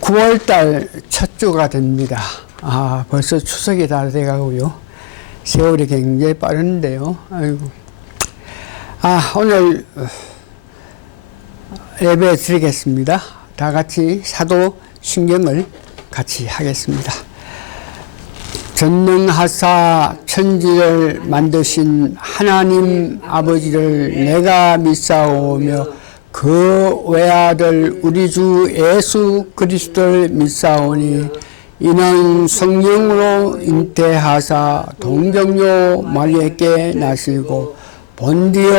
9월달 첫 주가 됩니다. 벌써 추석이 다 돼가고요. 세월이 굉장히 빠른데요. 아이고. 오늘 예배 드리겠습니다. 다 같이 사도 신경을 같이 하겠습니다. 전능하사 천지를 만드신 하나님 아버지를 내가 믿사오며 그 외아들 우리 주 예수 그리스도를 믿사오니 이는 성령으로 잉태하사 동정녀 마리아에게 나시고 본디오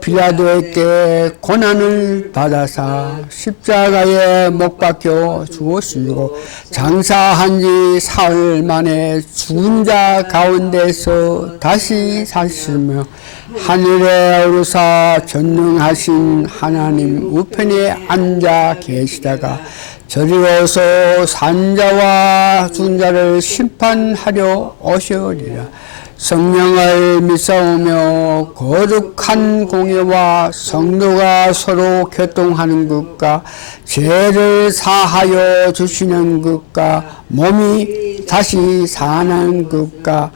빌라도에게 고난을 받아사 십자가에 못 박혀 죽으시고 장사한 지 사흘 만에 죽은 자 가운데서 다시 사시며 하늘에 오르사 전능하신 하나님 우편에 앉아 계시다가 저리로서 산자와 죽은 자를 심판하려 오시리라. 성령을 믿사오며 거룩한 공예와 성도가 서로 교통하는 것과 죄를 사하여 주시는 것과 몸이 다시 사는 것과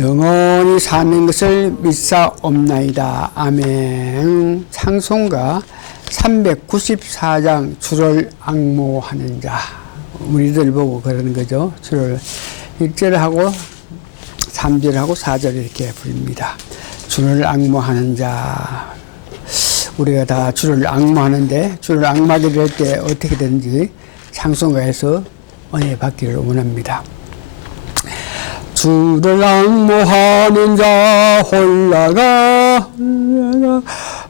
영원히 사는 것을 믿사옵나이다. 아멘. 찬송가 394장 주를 앙모하는 자. 우리들 보고 그러는 거죠. 주를 1절하고 3절하고 4절 이렇게 부릅니다. 주를 앙모하는 자. 우리가 다 주를 앙모하는데 주를 앙모하게 될 때 어떻게 되는지 찬송가에서 은혜 받기를 원합니다. 주를 앙모하는 자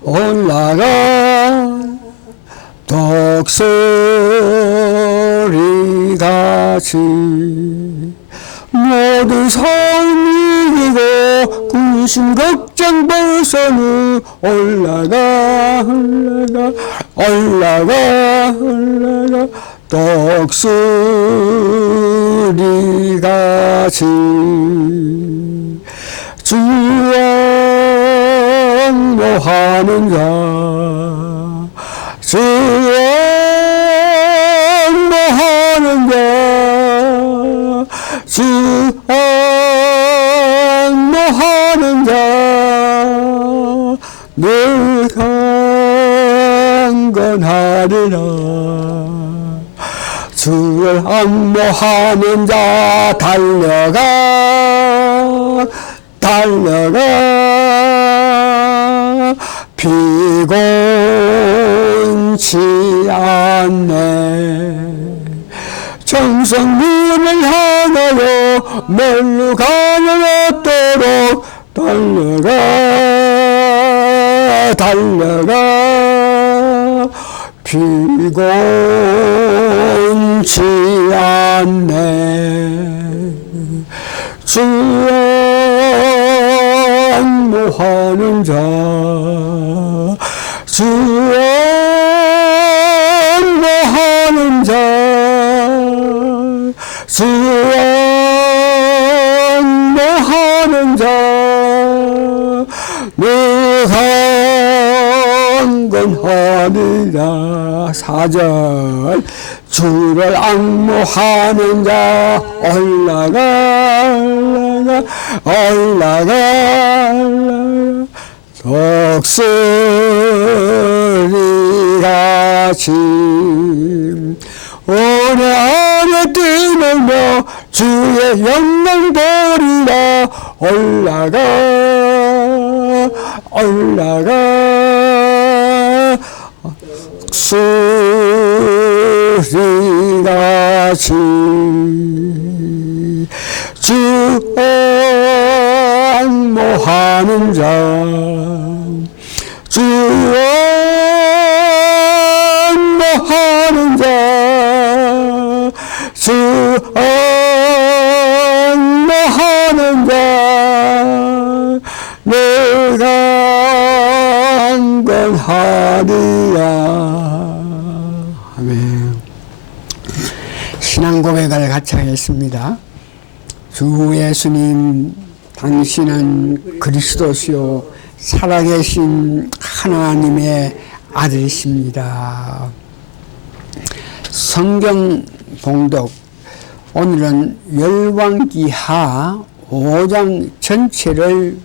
올라가 독수리같이 모든 삶이 이기고 근심 걱정 벗어는 올라가 독수리같이 주를 앙모하는 자 주를 앙모하는 자 주 앙모하는 자 늘 강건하리라. 주를 앙모하는 자 달려가 피곤치 않네. 정성문을 향하여 멀루 가는 없도록 달려가 피곤치 않네. 주를 앙모하는 자 주를 앙모하는 자 주를 앙모하는 자 내가 강건하리라. 4절 주를 앙모하는 자 올라가 독수리같이 오래 안에 뛰며 주의 영광 보리라. 올라가 독수리같이 주 앙모하는 자 주 앙모하는 자 주 앙모하는 자 내가 강건하리라. 아멘. 신앙 고백을 같이 하겠습니다. 주 예수님, 당신은 그리스도시요 살아계신 하나님의 아들이십니다. 성경 봉독, 오늘은 열왕기하 5장 전체를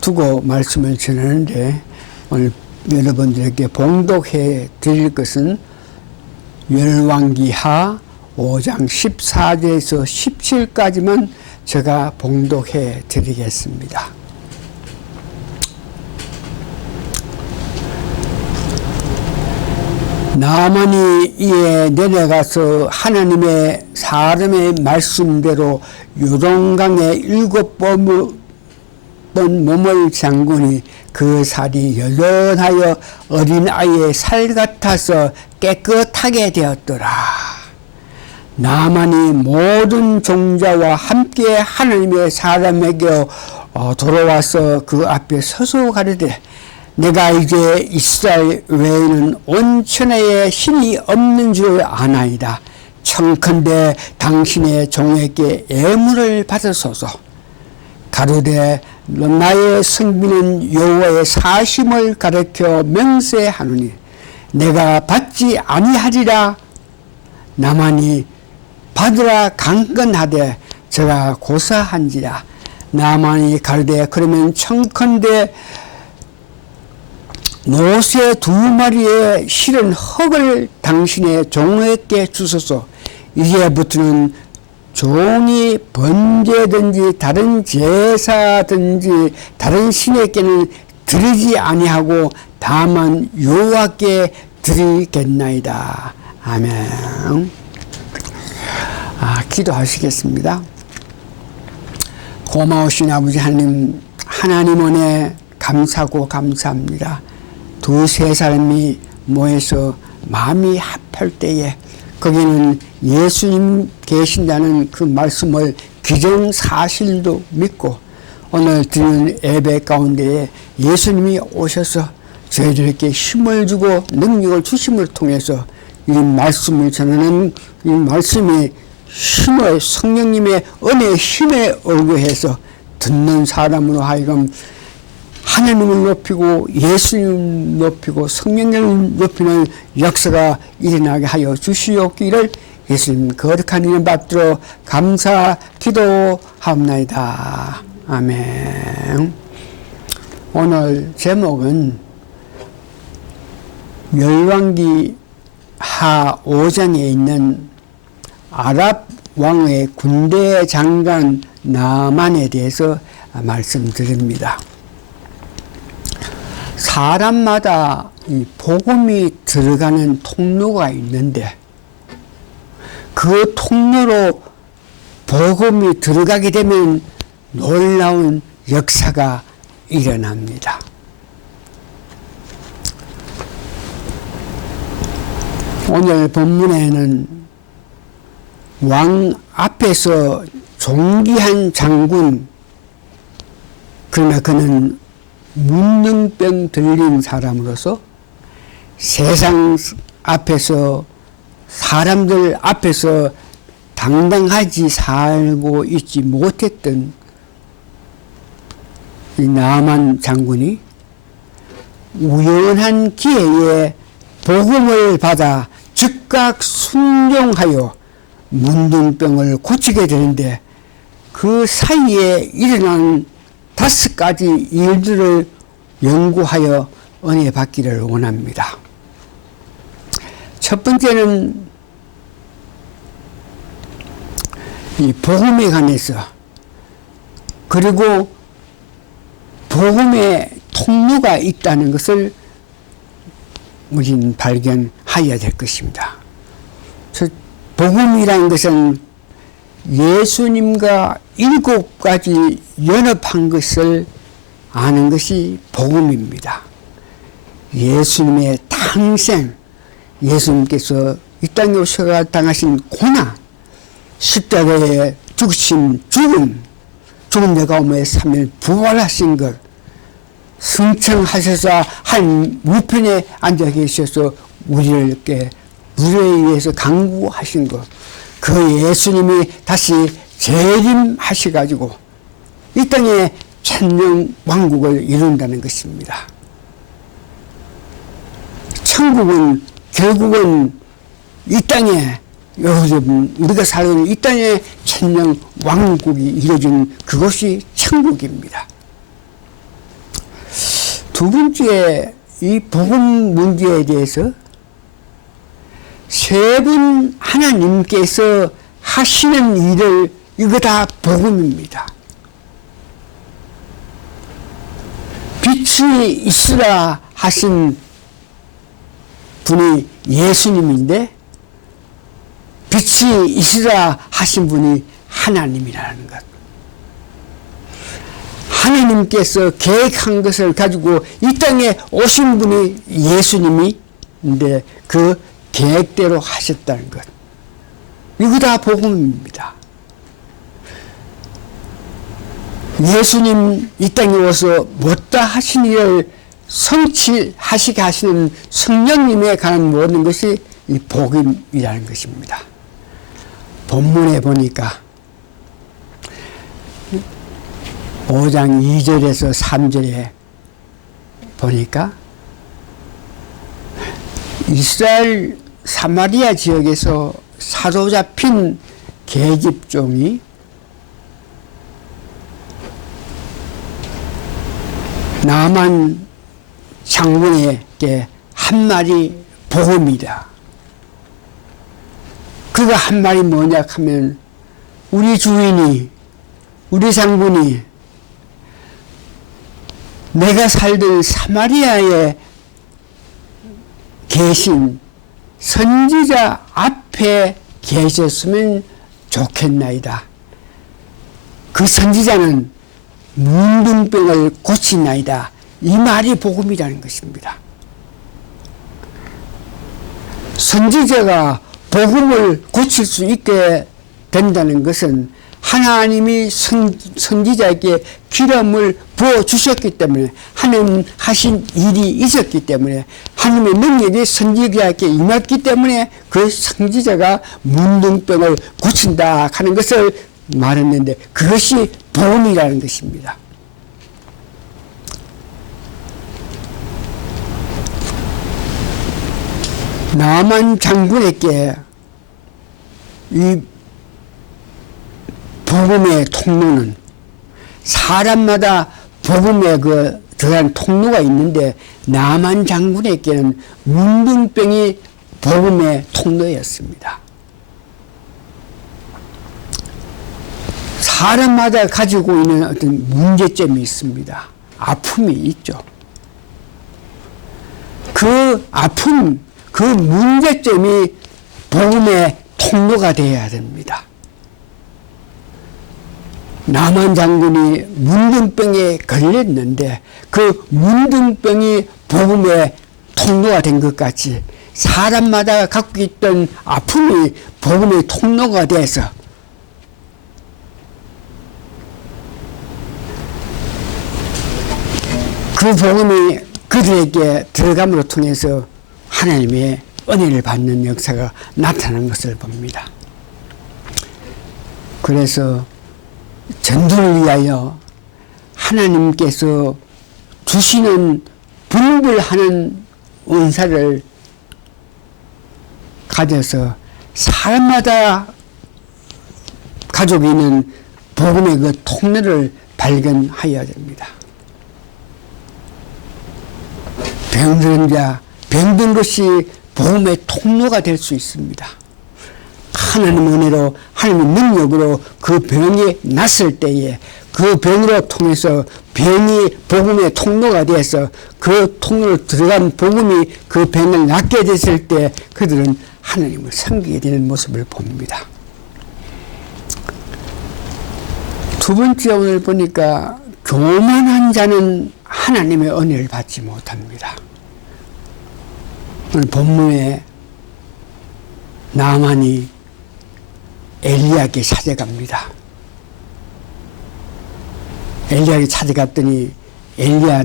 두고 말씀을 전하는데, 오늘 여러분들에게 봉독해 드릴 것은 열왕기하 5장 14절에서 17까지만 제가 봉독해 드리겠습니다. 나만이 이에 내려가서 하나님의 사람의 말씀대로 요동강에 7번 몸을 잠그니 그 살이 여전하여 어린아이의 살 같아서 깨끗하게 되었더라. 나만이 모든 종자와 함께 하나님의 사람에게 돌아와서 그 앞에 서서 가르되, 내가 이제 이스라엘 외에는 온 천하에 신이 없는 줄 아나이다. 청컨대 당신의 종에게 예물을 받으소서. 가로되 나의 성비는 여호와의 사심을 가르쳐 명세하노니 내가 받지 아니하리라. 나만이 받으라 강건하되 제가 고사한지라. 나만이 가로되 그러면 청컨대 노새 2마리의 실은 흙을 당신의 종에게 주소서. 이제부터는 종이 번제든지 다른 제사든지 다른 신에게는 드리지 아니하고 다만 여호와께 드리겠나이다. 아멘. 기도하시겠습니다. 고마우신 아버지 하나님, 하나님 은혜 감사하고 감사합니다. 2-3 사람이 모여서 마음이 합할 때에 거기는 예수님 계신다는 그 말씀을 기정사실도 믿고, 오늘 드리는 예배 가운데에 예수님이 오셔서 저희들에게 힘을 주고 능력을 주심을 통해서 이 말씀을 전하는 이 말씀이 힘을, 성령님의 은혜의 힘에 의거해서 듣는 사람으로 하여금 하나님을 높이고 예수님을 높이고 성령님을 높이는 역사가 일어나게 하여 주시옵기를 예수님 거룩한 이름 받들어 감사 기도하옵나이다. 아멘. 오늘 제목은 열왕기하 5장에 있는 아랍 왕의 군대 장관 나만에 대해서 말씀드립니다. 사람마다 이 복음이 들어가는 통로가 있는데, 그 통로로 복음이 들어가게 되면 놀라운 역사가 일어납니다. 오늘 본문에는 왕 앞에서 존귀한 장군, 그러나 그는 문둥병 들린 사람으로서 세상 앞에서, 사람들 앞에서 당당하지 살고 있지 못했던 이 나만 장군이 우연한 기회에 복음을 받아 즉각 순종하여 문둥병을 고치게 되는데, 그 사이에 일어난 5가지 일들을 연구하여 은혜 받기를 원합니다. 첫 번째는 이 복음에 관해서, 그리고 복음의 통로가 있다는 것을 우리는 발견해야 될 것입니다. 복음이라는 것은 예수님과 7가지 연합한 것을 아는 것이 복음입니다. 예수님의 탄생, 예수님께서 이 땅에 오셔서 당하신 고난, 십자가에 죽으신 죽음, 죽은 데 가운데 3일 부활하신 것, 승천하셔서 한 우편에 앉아 계셔서 우리에게 물에 의해서 강구하신 것, 그 예수님이 다시 재림하셔가지고 이 땅에 천년 왕국을 이룬다는 것입니다. 천국은 결국은 이 땅에 요즘 우리가 살고 있는 이 땅에 천년 왕국이 이루어진 그것이 천국입니다. 두 번째, 이 복음 문제에 대해서 세 분 하나님께서 하시는 일을 이거 다 복음입니다. 빛이 있으라 하신 분이 예수님인데 빛이 있으라 하신 분이 하나님이라는 것. 하나님께서 계획한 것을 가지고 이 땅에 오신 분이 예수님인데 그 계획대로 하셨다는 것. 이거 다 복음입니다. 예수님 이 땅에 와서 못다 하신 일을 성취하시게 하시는 성령님에 관한 모든 것이 이 복음이라는 것입니다. 본문에 보니까 5장 2절에서 3절에 보니까 이스라엘 사마리아 지역에서 사로잡힌 계집종이 나만 장군에게 한 말이 복음이다. 그가 한 말이 뭐냐 하면 우리 주인이 우리 장군이 내가 살던 사마리아에 계신 선지자 앞에 계셨으면 좋겠나이다. 그 선지자는 문둥병을 고치나이다. 이 말이 복음이라는 것입니다. 선지자가 복음을 고칠 수 있게 된다는 것은 하나님이 선지자에게 기름을 부어주셨기 때문에 하나님 하신 일이 있었기 때문에 하나님의 능력이 선지자에게 임했기 때문에 그 선지자가 문둥병을 고친다 하는 것을 말했는데 그것이 복음이라는 것입니다. 나만 장군에게 이 복음의 통로는 사람마다 복음의 그러한 통로가 있는데 나만 장군에게는 문둥병이 복음의 통로였습니다. 사람마다 가지고 있는 어떤 문제점이 있습니다. 아픔이 있죠. 그 아픔, 그 문제점이 복음의 통로가 되어야 됩니다. 나만 장군이 문둥병에 걸렸는데 그 문둥병이 복음의 통로가 된 것 같이 사람마다 갖고 있던 아픔이 복음의 통로가 돼서 그 복음이 그들에게 들어감으로 통해서 하나님의 은혜를 받는 역사가 나타난 것을 봅니다. 그래서 전도를 위하여 하나님께서 주시는 분별하는 은사를 가져서 사람마다 가지고 있는 복음의 그 통로를 발견하여야 됩니다. 병든 자, 병든 것이 복음의 통로가 될 수 있습니다. 하나님 은혜로 하나님의 능력으로 그 병이 났을 때에 그 병으로 통해서 병이 복음의 통로가 되어서 그 통로로 들어간 복음이 그 병을 낫게 됐을 때 그들은 하나님을 섬기게 되는 모습을 봅니다. 두 번째 오늘 보니까 교만한 자는 하나님의 은혜를 받지 못합니다. 오늘 본문에 나만이 엘리야에게 찾아갑니다. 엘리야에게 찾아갔더니 엘리야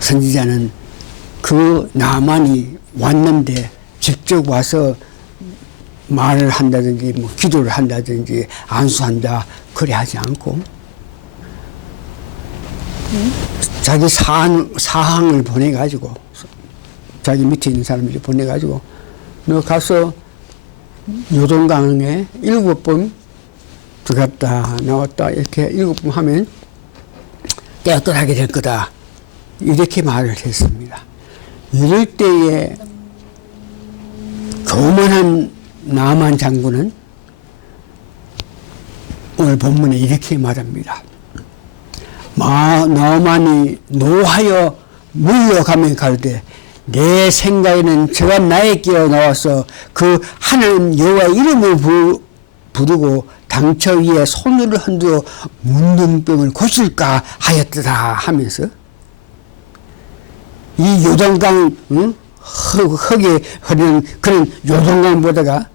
선지자는 그 나만이 왔는데 직접 와서 말을 한다든지 뭐 기도를 한다든지 안수한다 그래 하지 않고 자기 사항을 보내가지고 자기 밑에 있는 사람들이 보내가지고 너 가서 요동강에 7번 들어갔다 나왔다 이렇게 7번 하면 깨어들하게 될 거다. 이렇게 말을 했습니다. 이럴 때에 교만한 나만 장군은 오늘 본문에 이렇게 말합니다. 나만이 노하여 물러가면 가로되 내 생각에는 저가 나에 끼어 나와서 그 하나님 여호와 이름을 부르고 당처 위에 손을 흔들어 문둥병을 고칠까 하였더라 하면서 이 요동강 흙이 흐르는 그런 요동강보다가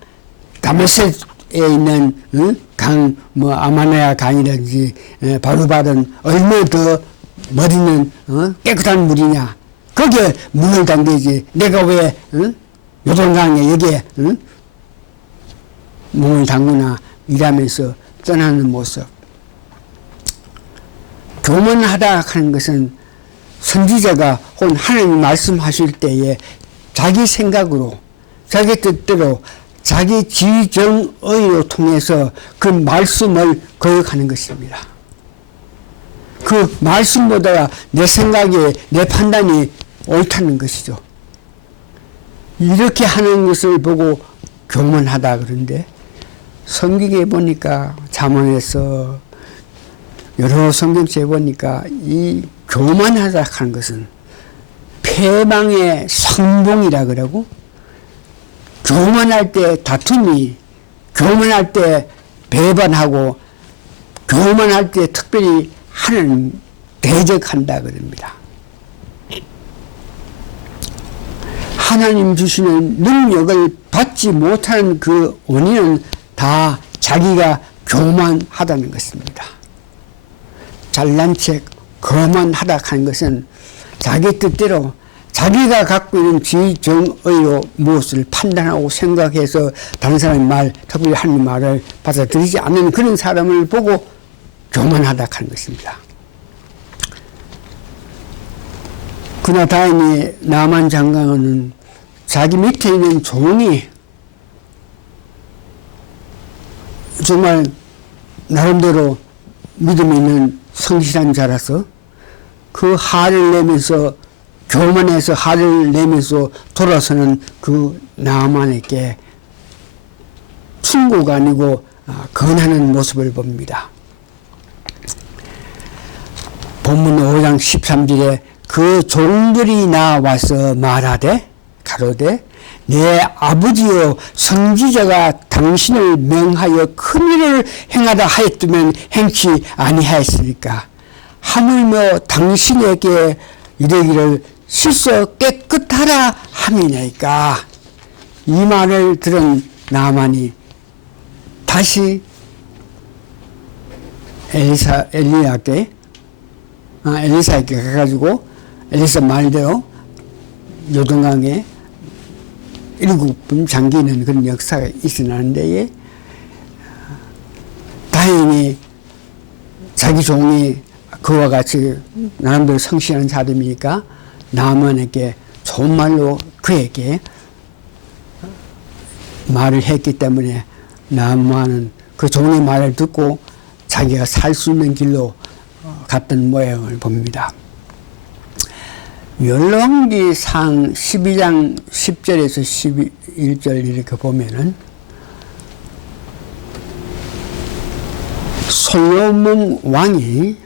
다메섹에 있는 강 아마나야 강이라든지 바로바른 얼마나 더 멋있는 깨끗한 물이냐 거기에 문을 담그지 내가 왜 요동강에 여기에 몸을 담그나 이라면서 떠나는 모습. 교만하다 하는 것은 선지자가 혹은 하나님 말씀하실 때에 자기 생각으로 자기 뜻대로 자기 지정의로 통해서 그 말씀을 거역하는 것입니다. 그 말씀보다 내 생각이 내 판단이 옳다는 것이죠. 이렇게 하는 것을 보고 교만하다 그러는데 성경에 보니까 잠언에서 여러 성경책에 보니까 이 교만하다 하는 것은 패망의 성봉이라 그러고 교만할 때 다툼이 교만할 때 배반하고 교만할 때 특별히 하나님 대적한다 그럽니다. 하나님 주시는 능력을 받지 못하는 그 원인은 다 자기가 교만하다는 것입니다. 잘난 척 거만하다 하는 것은 자기 뜻대로 자기가 갖고 있는 지정의로 무엇을 판단하고 생각해서 다른 사람의 말, 특별히 하나님 말을 받아들이지 않는 그런 사람을 보고 교만하다 하는 것입니다. 그러나 다행히 나만 장관은 자기 밑에 있는 종이 정말 나름대로 믿음이 있는 성실한 자라서 그 화를 내면서 교만해서 화를 내면서 돌아서는 그 나만에게 충고가 아니고 권하는 모습을 봅니다. 본문 5장 13절에 그 종들이 나와서 말하되 가로되 내 아버지여 선지자가 당신을 명하여 큰 일을 행하다 하였으면 행치 아니하였으니까 하물며 당신에게 이르기를 씻어 깨끗하라 함이니까. 이 말을 들은 나만이 다시 엘리사에게 가가지고 엘리사 말대로 요동강에 7번 잠기는 그런 역사가 있었는데 다행히 자기 종이 그와 같이 나름대로 성실한 사람이니까 나만에게 좋은 말로 그에게 말을 했기 때문에 나만은 그 종의 말을 듣고 자기가 살 수 있는 길로 갔던 모양을 봅니다. 열왕기상 12장 10절에서 11절 이렇게 보면은 솔로몬 왕이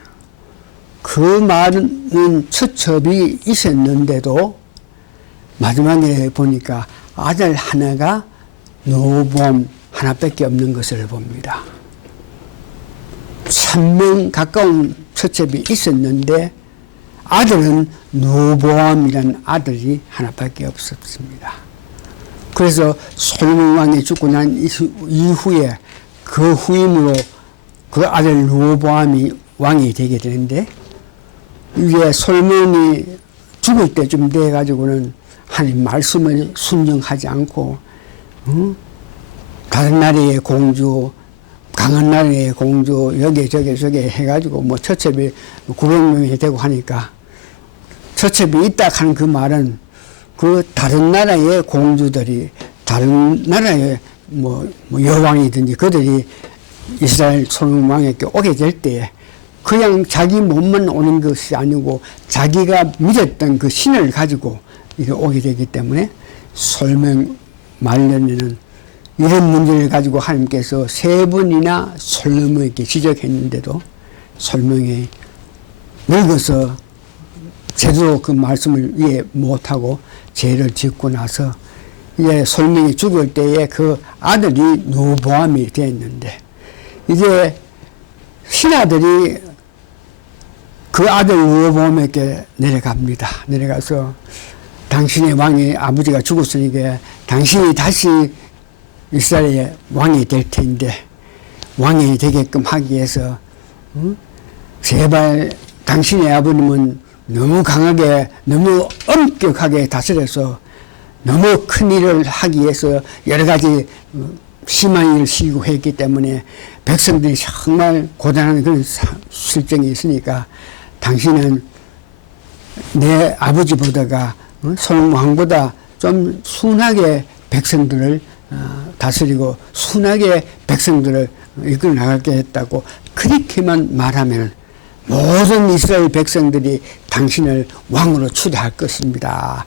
그 많은 처첩이 있었는데도 마지막에 보니까 아들 하나가 르호보암 하나밖에 없는 것을 봅니다. 3명 가까운 처첩이 있었는데 아들은 르호보암이라는 아들이 하나밖에 없었습니다. 그래서 솔로몬 왕이 죽고 난 이후에 그 후임으로 그 아들 르호보암이 왕이 되게 되는데 이게 솔로몬이 죽을 때쯤 돼가지고는 하나님 말씀을 순종하지 않고 다른 나라의 공주, 강한 나라의 공주 여기 저기 해가지고 뭐 처첩이 900명이 되고 하니까 처첩이 있다 하는 그 말은 그 다른 나라의 공주들이 다른 나라의 뭐 여왕이든지 그들이 이스라엘 솔로몬 왕에게 오게 될 때 그냥 자기 몸만 오는 것이 아니고 자기가 믿었던 그 신을 가지고 이게 오게 되기 때문에 솔로몬 말년에는 이런 문제를 가지고 하나님께서 3번이나 솔로몬에게 지적했는데도 솔로몬이 늙어서 제대로 그 말씀을 이해 못하고 죄를 짓고 나서 이제 솔로몬이 죽을 때에 그 아들이 르호보암이 되었는데 이제 신하들이 그 아들 르호보암에게 내려갑니다. 내려가서 당신의 왕이 아버지가 죽었으니까 당신이 다시 이스라엘의 왕이 될 텐데 왕이 되게끔 하기 위해서 제발 당신의 아버님은 너무 강하게 너무 엄격하게 다스려서 너무 큰 일을 하기 위해서 여러 가지 심한 일을 시키고 했기 때문에 백성들이 정말 고단한 그런 실정이 있으니까 당신은 내 아버지보다가 솔로몬 왕보다 좀 순하게 백성들을 다스리고 순하게 백성들을 이끌어 나가게 했다고 그렇게만 말하면 모든 이스라엘 백성들이 당신을 왕으로 추대할 것입니다.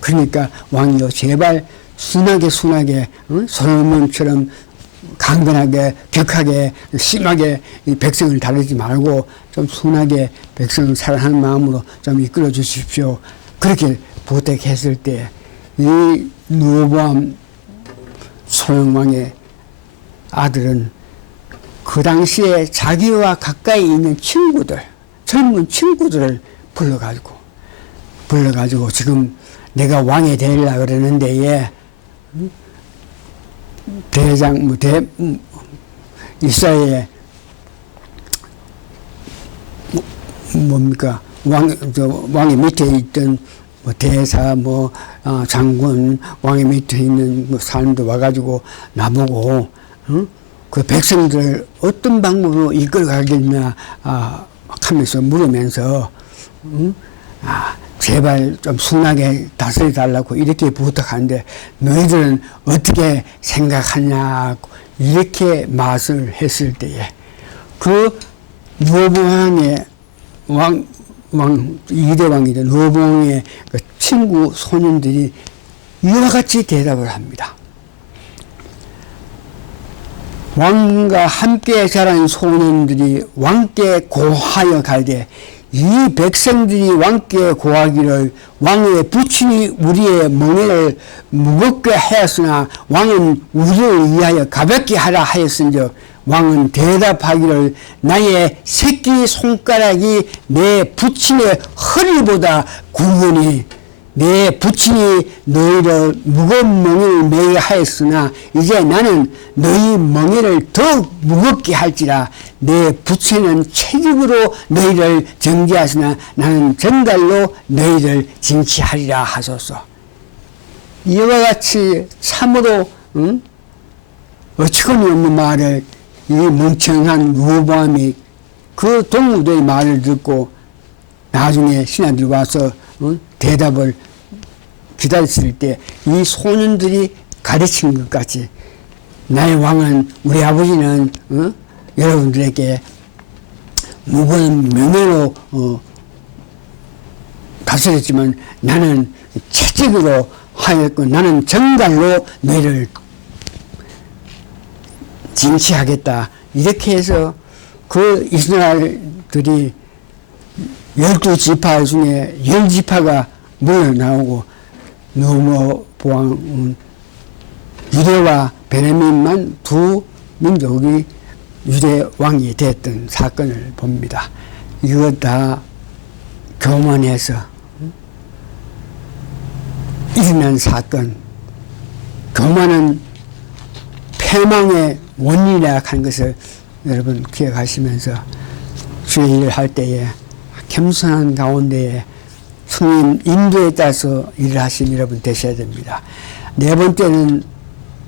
그러니까 왕이요 제발 순하게 솔로몬처럼 강건하게 격하게 심하게 이 백성을 다루지 말고 좀 순하게 백성을 사랑하는 마음으로 좀 이끌어 주십시오. 그렇게 부탁했을 때 이 르호보암 솔로몬 왕의 아들은 그 당시에 자기와 가까이 있는 친구들, 젊은 친구들을 불러가지고 지금 내가 왕이 되려고 그러는데 대장 이스라엘의 뭡니까 왕의 밑에 있던 대사 장군 왕의 밑에 있는 사람들 와가지고 나보고 그 백성들 어떤 방법으로 이끌어가겠냐 하면서 물으면서 제발 좀 순하게 다스려 달라고 이렇게 부탁하는데 너희들은 어떻게 생각하냐고 이렇게 말을 했을 때에 그 르호보암의 이대 왕이던 르호보암의 그 친구 소년들이 이와 같이 대답을 합니다. 왕과 함께 자란 소년들이 왕께 고하여 갈되 이 백성들이 왕께 고하기를 왕의 부친이 우리의 멍에를 무겁게 하였으나 왕은 우리를 위하여 가볍게 하라 하였은즉 왕은 대답하기를 나의 새끼 손가락이 내 부친의 허리보다 굵으니 내 부친이 너희를 무거운 멍에를 메게 하였으나 이제 나는 너희 멍에를 더욱 무겁게 할지라 내 부친은 채찍으로 너희를 정죄하시나 나는 전갈로 너희를 징치하리라 하소서. 이와 같이 참으로 어처구니 없는 말을 이 멍청한 르호보암이 그 동무들의 말을 듣고 나중에 신하들이 와서 대답을 기다렸을 때 이 소년들이 가르친 것 같이 나의 왕은 우리 아버지는 여러분들에게 무거운 명예로 다스렸지만 나는 채찍으로 하였고 나는 정갈로 너희를 징치하겠다. 이렇게 해서 그 이스라엘들이 12지파 중에 10지파가 물러나오고 르호보암 유대와 베냐민만 두 민족이 유대 왕이 됐던 사건을 봅니다. 이거 다 교만해서 일어난 사건. 교만은 패망의 원인이라 하는 것을 여러분 기억하시면서 주의 일을 할 때에 겸손한 가운데에 성령 인도에 따라서 일을 하신 여러분 되셔야 됩니다. 네 번째는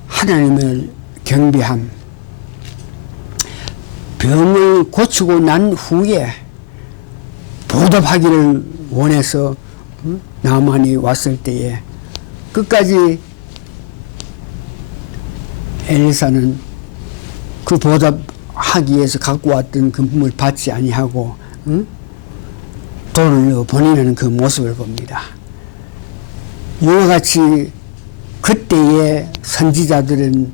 하나님을 경배함. 병을 고치고 난 후에 보답하기를 원해서 나만이 왔을 때에 끝까지 엘리사는 그 보답하기 위해서 갖고 왔던 금품을 받지 아니하고 돈을 보내는 그 모습을 봅니다. 이와 같이 그때의 선지자들은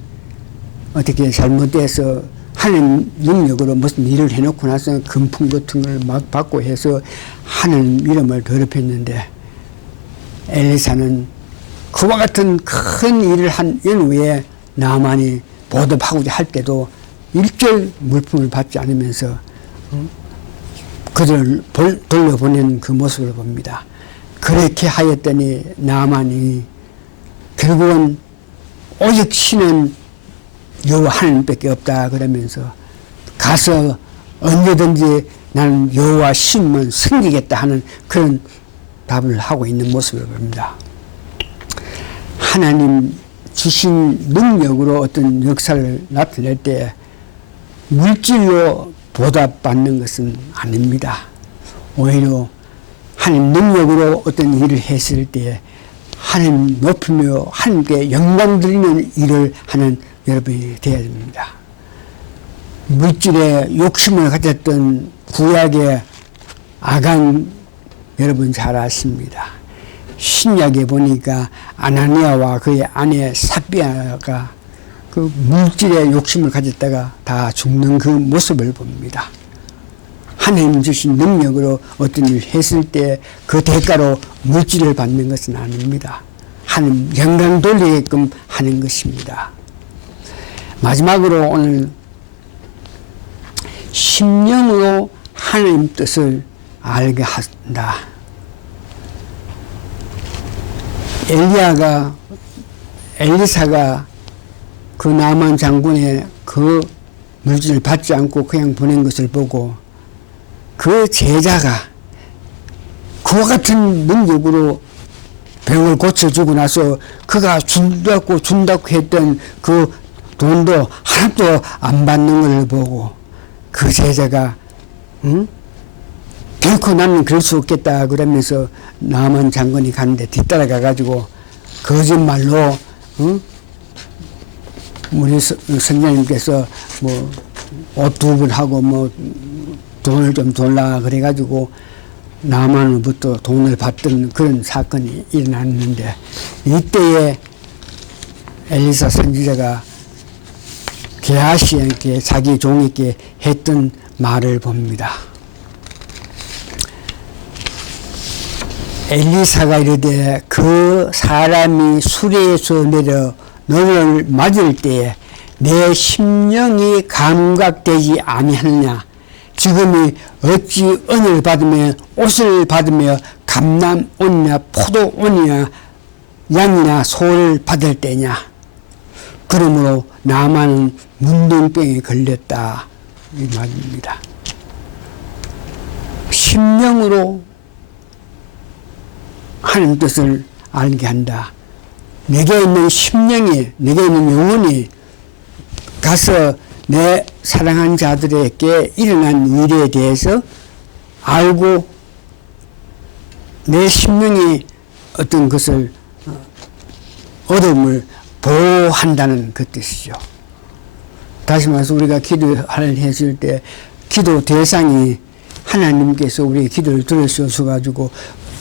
어떻게 잘못돼서 하나님 능력으로 무슨 일을 해놓고 나서 금품 같은 걸 막 받고 해서 하나님 이름을 더럽혔는데, 엘리사는 그와 같은 큰 일을 한 이후에 나만이 보답하고자 할 때도 일절 물품을 받지 않으면서 그들을 돌려보내는 그 모습을 봅니다. 그렇게 하였더니 나만이 결국은 오직 신은 여호와 하나님밖에 없다 그러면서 가서 언제든지 나는 여호와 신만 섬기겠다 하는 그런 답을 하고 있는 모습을 봅니다. 하나님 주신 능력으로 어떤 역사를 나타낼 때 물질로 보답받는 것은 아닙니다. 오히려 하나님 능력으로 어떤 일을 했을 때 하나님 높이며 하나님께 영광 드리는 일을 하는 여러분이 되어야 됩니다. 물질에 욕심을 가졌던 구약의 아간 여러분 잘 아십니다. 신약에 보니까 아나니아와 그의 아내 삽비아가 그 물질에 욕심을 가졌다가 다 죽는 그 모습을 봅니다. 하나님 주신 능력으로 어떤 일을 했을 때 그 대가로 물질을 받는 것은 아닙니다. 하나님 영광 돌리게끔 하는 것입니다. 마지막으로 오늘 심령으로 하나님 뜻을 알게 한다. 엘리사가 그 나만 장군의 그 물질을 받지 않고 그냥 보낸 것을 보고 그 제자가 그와 같은 능력으로 병을 고쳐주고 나서 그가 준다고 했던 그 돈도 하나도 안 받는 걸 보고 그 제자가 결코 나는 그럴 수 없겠다 그러면서 나만 장군이 가는데 뒤따라가 가지고 거짓말로 우리 선생님께서 뭐 옷 두 번 하고 뭐 돈을 좀 돌라 그래 가지고 나만으로부터 돈을 받던 그런 사건이 일어났는데, 이때에 엘리사 선지자가 게하시에게 자기 종에게 했던 말을 봅니다. 엘리사가 이르되 그 사람이 수레에서 내려 너를 맞을 때에 내 심령이 감각되지 아니하느냐. 지금이 어찌 은을 받으며 옷을 받으며 감람옷이나 포도옷이나 양이나 소를 받을 때냐. 그러므로 나만은 문둥병에 걸렸다 이 말입니다. 심령으로 하나님 뜻을 알게 한다. 내게 있는 심령이, 내게 있는 영혼이 가서 내 사랑한 자들에게 일어난 일에 대해서 알고 내 심령이 어떤 것을 어려움을 보호한다는 그 뜻이죠. 다시 말해서 우리가 기도를 했을 때 기도 대상이 하나님께서 우리의 기도를 들으셔가지고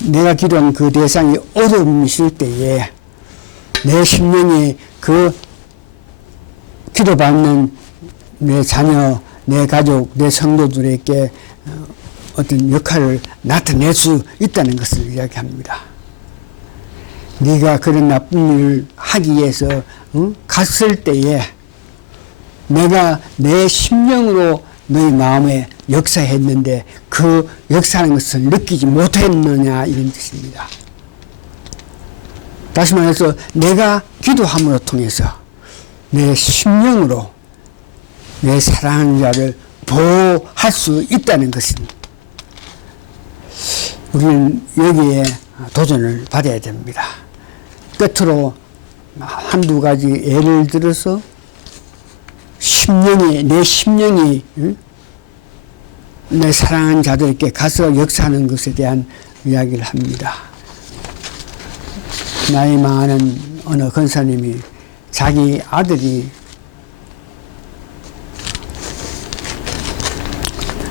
내가 기도한 그 대상이 어려움이 있을 때에 내 심령이 그 기도받는 내 자녀, 내 가족, 내 성도들에게 어떤 역할을 나타낼 수 있다는 것을 이야기합니다. 네가 그런 나쁜 일을 하기 위해서 갔을 때에 내가 내 심령으로 너희 마음에 역사했는데 그 역사하는 것을 느끼지 못했느냐 이런 뜻입니다. 다시 말해서 내가 기도함으로 통해서 내 심령으로 내 사랑하는 자를 보호할 수 있다는 것입니다. 우리는 여기에 도전을 받아야 됩니다. 끝으로 한두 가지 예를 들어서 내 심령이 내 사랑하는 자들에게 가서 역사하는 것에 대한 이야기를 합니다. 나이 많은 어느 권사님이 자기 아들이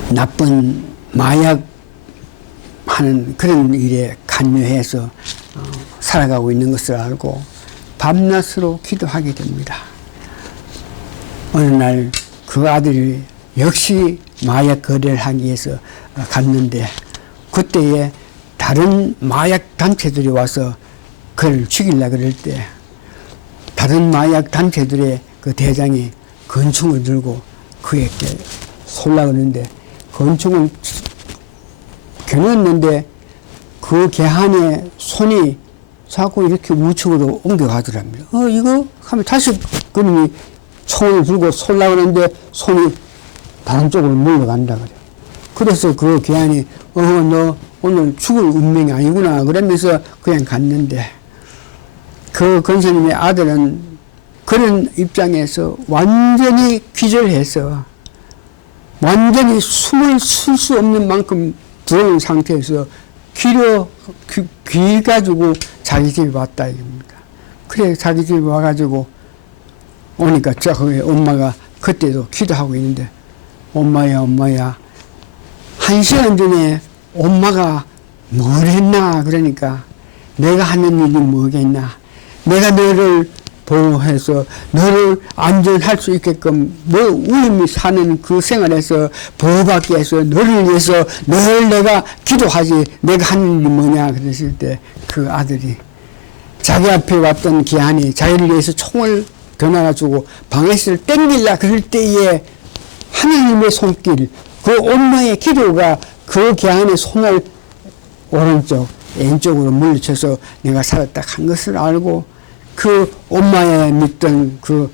나쁜 마약 하는 그런 일에 관여해서 살아가고 있는 것을 알고 밤낮으로 기도하게 됩니다. 어느 날 그 아들이 역시 마약 거래를 하기 위해서 갔는데 그때에 다른 마약 단체들이 와서 그를 죽이려고 그럴 때 다른 마약 단체들의 그 대장이 권총을 들고 그에게 쏠려고 하는데 권총을 겨눴는데 그 개한의 손이 자꾸 이렇게 우측으로 옮겨가더랍니다. 이거 하면 다시 그놈이 총을 들고 쏠려고 하는데 손이 다른 쪽으로 물러간다 그래요. 그래서 그 개한이 너 오늘 죽을 운명이 아니구나 그러면서 그냥 갔는데 그 권사님의 아들은 그런 입장에서 완전히 기절해서 완전히 숨을 쉴 수 없는 만큼 들어온 상태에서 귀 가지고 자기 집에 왔다 이겁니다. 그래 자기 집에 와가지고 오니까 거기 엄마가 그때도 기도하고 있는데 엄마야 1시간 전에 엄마가 뭘 했나 그러니까 내가 하는 일이 뭐겠나 내가 너를 보호해서 너를 안전할 수 있게끔 너 우림이 사는 그 생활에서 보호받기 위해서 너를 위해서 늘 내가 기도하지 내가 하는 일이 뭐냐 그랬을 때 그 아들이 자기 앞에 왔던 기한이 자기를 위해서 총을 겨눠가지고 방에서 땡길라 그럴 때에 하나님의 손길 그 엄마의 기도가 그 기한의 손을 오른쪽 왼쪽으로 물리쳐서 내가 살았다 한 것을 알고 그 엄마의 믿던 그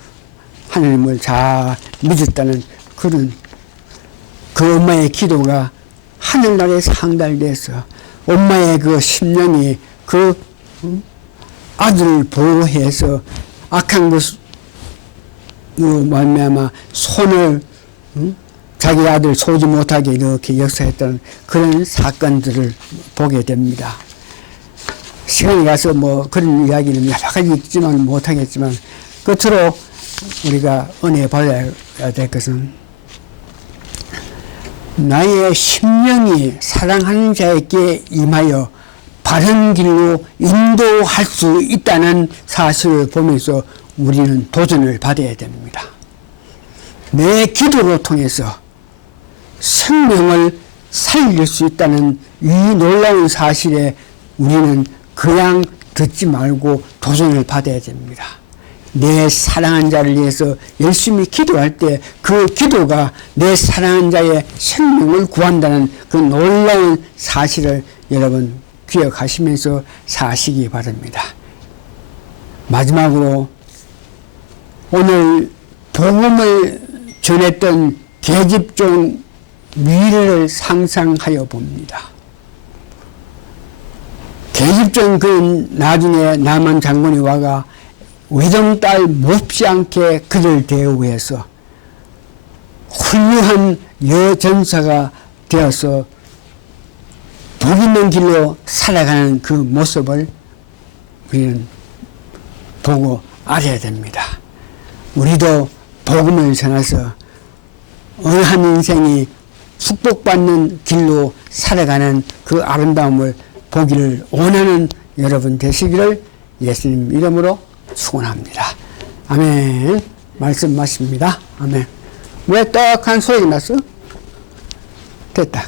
하나님을 잘 믿었다는 그런 그 엄마의 기도가 하늘나라에 상달돼서 엄마의 그 심령이 그 아들을 보호해서 악한 것으로 말미암아 손을 자기 아들 쏘지 못하게 이렇게 역사했던 그런 사건들을 보게 됩니다. 시간이 가서 뭐 그런 이야기는 여러 가지 있지만 못하겠지만 끝으로 우리가 은혜 받아야 될 것은 나의 심령이 사랑하는 자에게 임하여 바른 길로 인도할 수 있다는 사실을 보면서 우리는 도전을 받아야 됩니다. 내 기도로 통해서 생명을 살릴 수 있다는 이 놀라운 사실에 우리는 그냥 듣지 말고 도전을 받아야 됩니다. 내 사랑한 자를 위해서 열심히 기도할 때 그 기도가 내 사랑한 자의 생명을 구한다는 그 놀라운 사실을 여러분 기억하시면서 사시기 바랍니다. 마지막으로 오늘 복음을 전했던 계집종 미래를 상상하여 봅니다. 계집종 그 나중에 남한 장군이 와가 외동딸 못지않게 그를 대우해서 훌륭한 여전사가 되어서 복 있는 길로 살아가는 그 모습을 우리는 보고 알아야 됩니다. 우리도 복음을 전해서 어느 한 인생이 축복받는 길로 살아가는 그 아름다움을 보기를 원하는 여러분 되시기를 예수님 이름으로 축원합니다. 아멘. 말씀 마십니다. 아멘. 왜 떡한 소리가 났어? 됐다.